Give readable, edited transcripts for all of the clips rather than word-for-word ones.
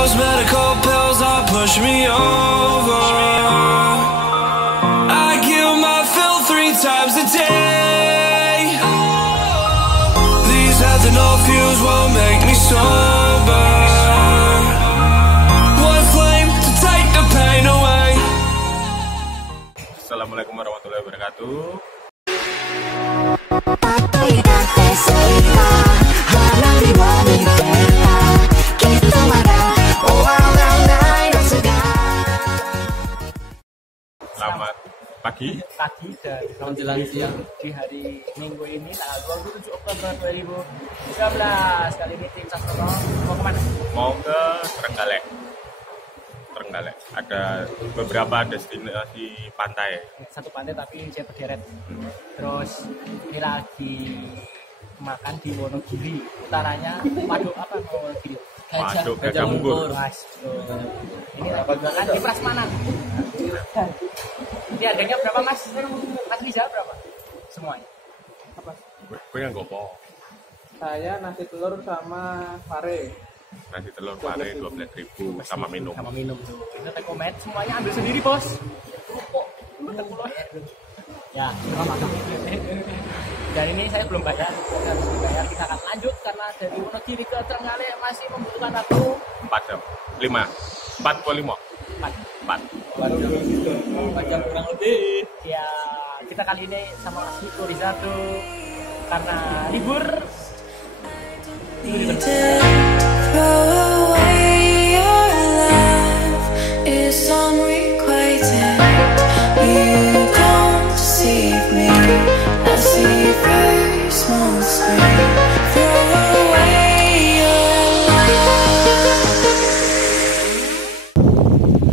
those medical pills that push me over. I kill my fill 3 times a day. These ethanol fumes won't make me sober. One flame to take the pain away. Assalamualaikum warahmatullahi wabarakatuh. Selamat pagi dan menjelang siang di hari Minggu ini tanggal 27 Oktober 2019. Kali ini tim Sastrono mau kemana? Mau ke Trenggalek. Ada beberapa destinasi pantai. Satu pantai tapi saya berderet. Terus ini lagi makan di Wonogiri. Utaranya Waduk apa Wonogiri? Waduk Gajah Mungkur. Ini lagi makan di Prasmanan. Ini harganya berapa Mas? Mas Riza berapa? Semuanya. Apa? Gue yang gopo. Saya nasi telur sama pare. Nasi telur pare 12.000 sama minum. Sama minum tuh. Kita take home semuanya ambil sendiri bos. Rupuk. Ya, cuma makan. Dan ini saya belum bayar. Kita harus bayar. Kita akan lanjut karena dari Wonogiri ke Trenggalek masih membutuhkan waktu 4 jam. 45. 4 jam kurang lebih. Ya, kita kali ini sama Mas Niko Rizardo karena libur. Throw away your love is unrequited. You don't deceive me. I see very small screen. Throw away your love.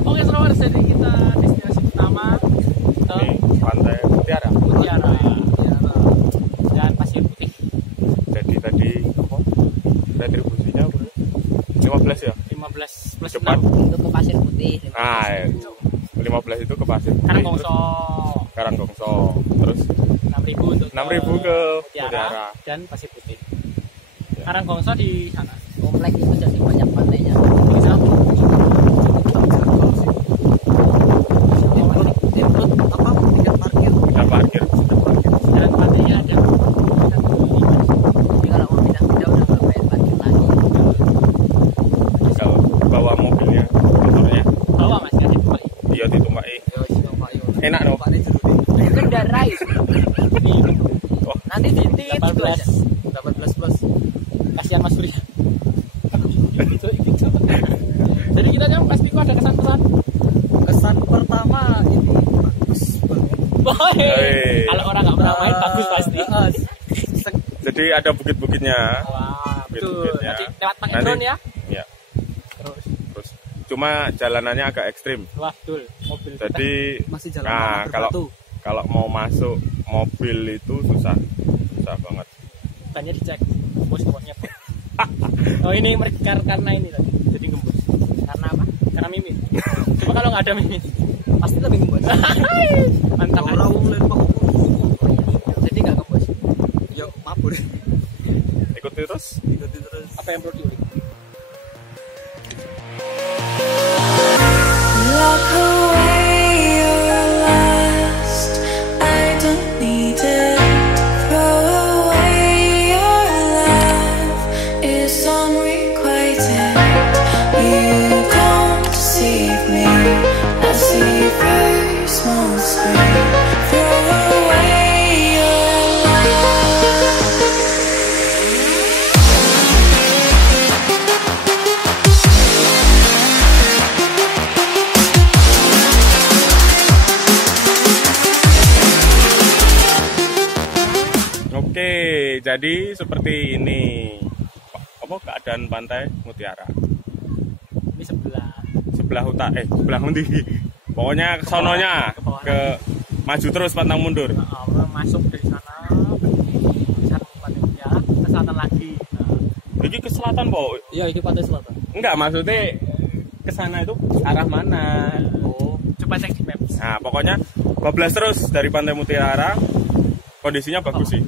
Oke, selamat. Jadi kita destinasi pertama ke pantai Mutiara. Dan Pasir Putih. Jadi tadi apa? Retribusinya 15 ya? 15 plus Cepat. 6 untuk ke Pasir Putih. 15 itu ke Pasir Putih. Karanggongso. Terus 6.000 untuk 6.000 ke Mutiara Mutiara dan Pasir Putih. Karanggongso di sana. Komplek itu jadi banyak pantainya. Di sana Apa tingkat parkir? Ada parkir. jalan pantainya ada. Jadi kalau mau pindah-pindah udah nggak bayar parkir lagi. Bisa bawa mobilnya, motornya. Bawa Mas kan itu. Iya ditumpaki. Yo sih Pak yo. Enak dong. Pak jeruk. Kendarai. Oh, Nanti titit itu aja. 18 plus. Kasihan Mas Surya. Gitu. Jadi kita yang pasti ada kesan-kesan. Kesan pertama ini bagus banget. Hei. Kalau orang nggak pernah main bagus pasti. Jadi ada bukit-bukitnya. Wah, betul. Bukit-bukitnya. Nanti lewat pakai Nanti- drone ya. Iya. Terus, Cuma jalanannya agak ekstrim. wah betul. Mobil. Jadi Masih jalan nah, berbatu. kalau mau masuk mobil itu susah banget. Bannya dicek. Bos pokoknya. Oh ini karena ini tadi. Jadi gembus. Karena apa? Karena mimin. Coba kalau nggak ada mimin. Pasti lebih gembos. Mantap. Orang mulai Pak. Jadi nggak gembos. Yo mabur. Ikuti terus. Ikuti terus. Apa yang perlu diulik? Lock away your lust. I don't need it. Throw away your love is unrequited. You don't deceive me. I see very small screen. Throw away your love. Oke, jadi seperti ini. Apa keadaan pantai Mutiara? Ini sebelah. Sebelah undi. Pokoknya ke sononya, ke maju terus pantang mundur. Masuk dari sana. Ya, ke selatan lagi. Ini ke selatan, Po. Iya, ini pantai selatan. Enggak, maksudnya ke sana itu arah mana? Oh, coba cek di maps. Nah, pokoknya bablas terus dari pantai Mutiara. Kondisinya bagus sih.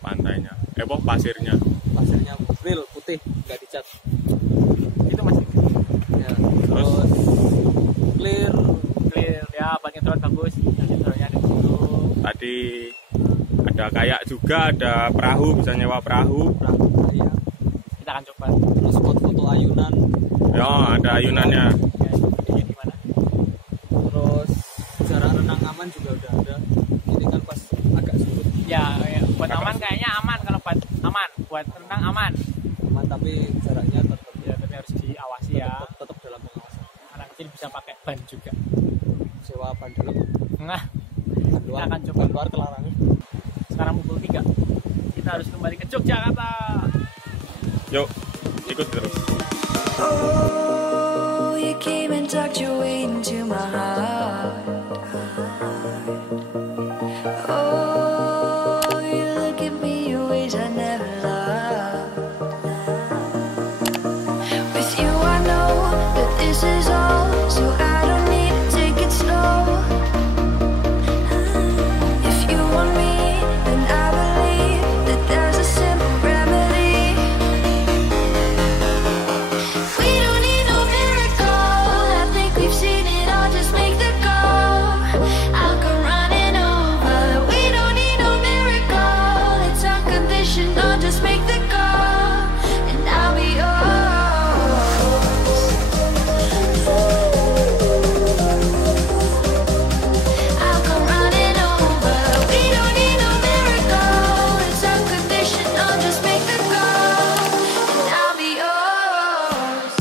Pantainya. Pasirnya. Pasirnya real putih. putih, nggak dicat. Itu masih Ya. Terus clear. clear ya, ban nyetrol bagus, nyetrolnya ada di situ. Tadi ada kayak juga, ada perahu, bisa nyewa perahu. Iya. Kita akan coba. Terus foto-foto ayunan. Ya, ada ayunannya. Ya, ini di mana? Terus jarak renang aman juga udah ada. Ini kan pas agak surut Ya, buat aman kayaknya aman, kalau buat aman, buat renang aman. aman, tapi jaraknya tetap Ya, tapi harus diawasi ya. tetap dalam pengawasan. Anak kecil bisa pakai ban juga. Sewa ban dalam, Nah, ban luar, akan coba. ban luar kelarang. sekarang pukul 3. Kita harus kembali ke Yogyakarta. Yuk, ikut terus. Oh, you came and tucked your way into my heart. Oh, you look at me in ways I never loved. With you I know that this is all, so I don't need to take it slow. If you want me, then I believe that there's a simple remedy. We don't need no miracle. I think we've seen it all. Just make the call. I'll come running over. We don't need no miracle. It's unconditional. Just make the call, and I'll be yours. I'll come running over. We don't need no miracle. It's unconditional. Just make the call, and I'll be yours.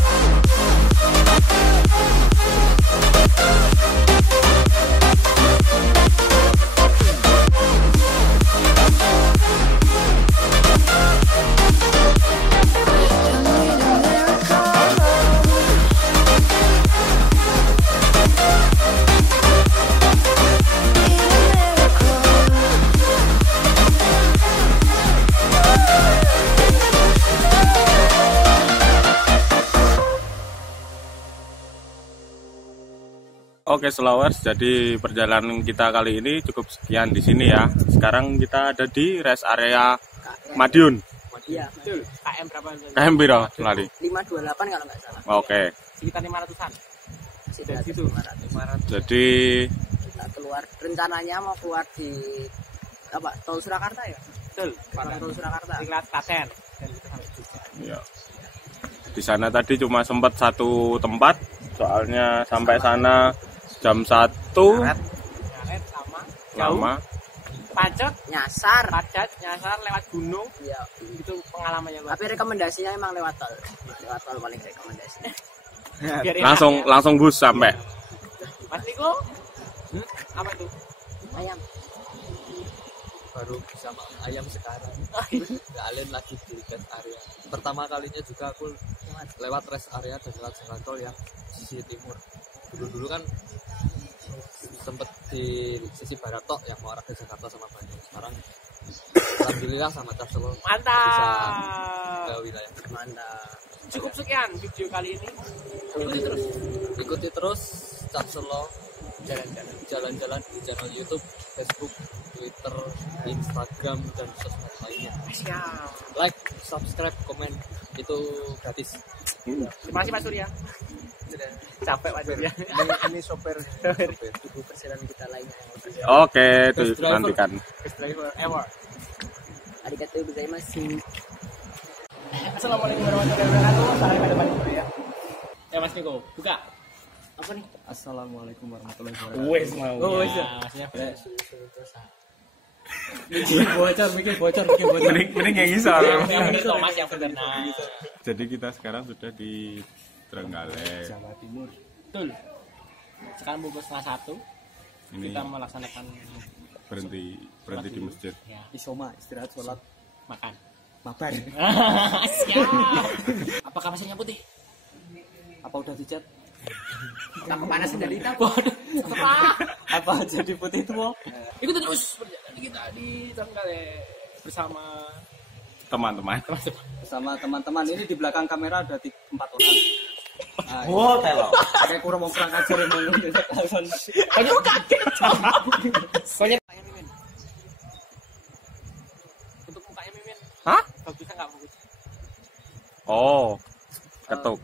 Don't need a miracle. Need a miracle. Oke, Slowers, jadi perjalanan kita kali ini cukup sekian di sini ya. Sekarang kita ada di rest area Madiun. Iya, betul. KM berapa? KM piro lali? 528 kalau nggak salah. Oke. Sekitar 500-an. Masih Dari di situ. 500. Jadi Kita keluar, rencananya mau keluar di apa? Tol Surakarta ya? Betul. Pada Tol Surakarta. Tinggal Klaten dan kita sampai Jogja. ya. Di sana tadi cuma sempat satu tempat, soalnya sampai sana jam 1 Ngaret sama jauh, lama. pacet, Nyasar. padat, nyasar lewat gunung. Iya. Itu pengalamannya luar. Tapi rekomendasinya emang lewat tol. Lewat tol paling rekomendasi. Biar enak Langsung ya. langsung bus sampai. Mas Niko, apa itu? Ayam. Baru bisa makan ayam sekarang. Kalian lagi di rest area. Pertama kalinya juga aku lewat rest area dan lewat jalan tol yang sisi timur. Dulu kan sempet di sisi barat tok yang mau arah ke Jakarta sama Bandung. Sekarang alhamdulillah sama Capsule bisa Mantap. ke wilayah. Mantap. Cukup sekian video kali ini. Ikuti terus Capsule Jalan-jalan. jalan-jalan di channel YouTube, Facebook, Twitter, Instagram dan sosmed lainnya. Siap. Like, subscribe, komen itu gratis. Terima kasih Pak Surya. Capek Pak Surya. Ini sopir tubuh perjalanan kita lainnya. Oke, itu Bus driver. nantikan. Best driver ever. Arigato gozaimasu. Assalamualaikum warahmatullahi wabarakatuh. Sampai pada Pak Surya. Ya Mas Niko, buka. Apa nih? Assalamualaikum warahmatullahi wabarakatuh. Wes mau. Oh, iya. Maksudnya Bikin bocor. Mending yang bisa. yang benar loh Mas, yang benar. Nah, Jadi kita sekarang sudah di Trenggalek. Jawa Timur. betul. Sekarang pukul 12:30 Ini kita melaksanakan berhenti di masjid. ya, Isoma, istirahat sholat makan. mabar. Siap. Apakah pasirnya putih? Apa udah dicat? Tak kepanasan dari kita. Waduh, apa? Apa jadi putih itu mau? Ikuti terus perjalanan kita di Trenggalek bersama Teman-teman. Bersama teman-teman ini di belakang kamera ada 4 orang. Nah, Oh, telo. kayak kurang mau kurang ajar emang. Ayo kaget. Pokoknya Mimin. Untuk mukanya Mimin. Hah? Bagusnya enggak bagus. Oh, ketuk.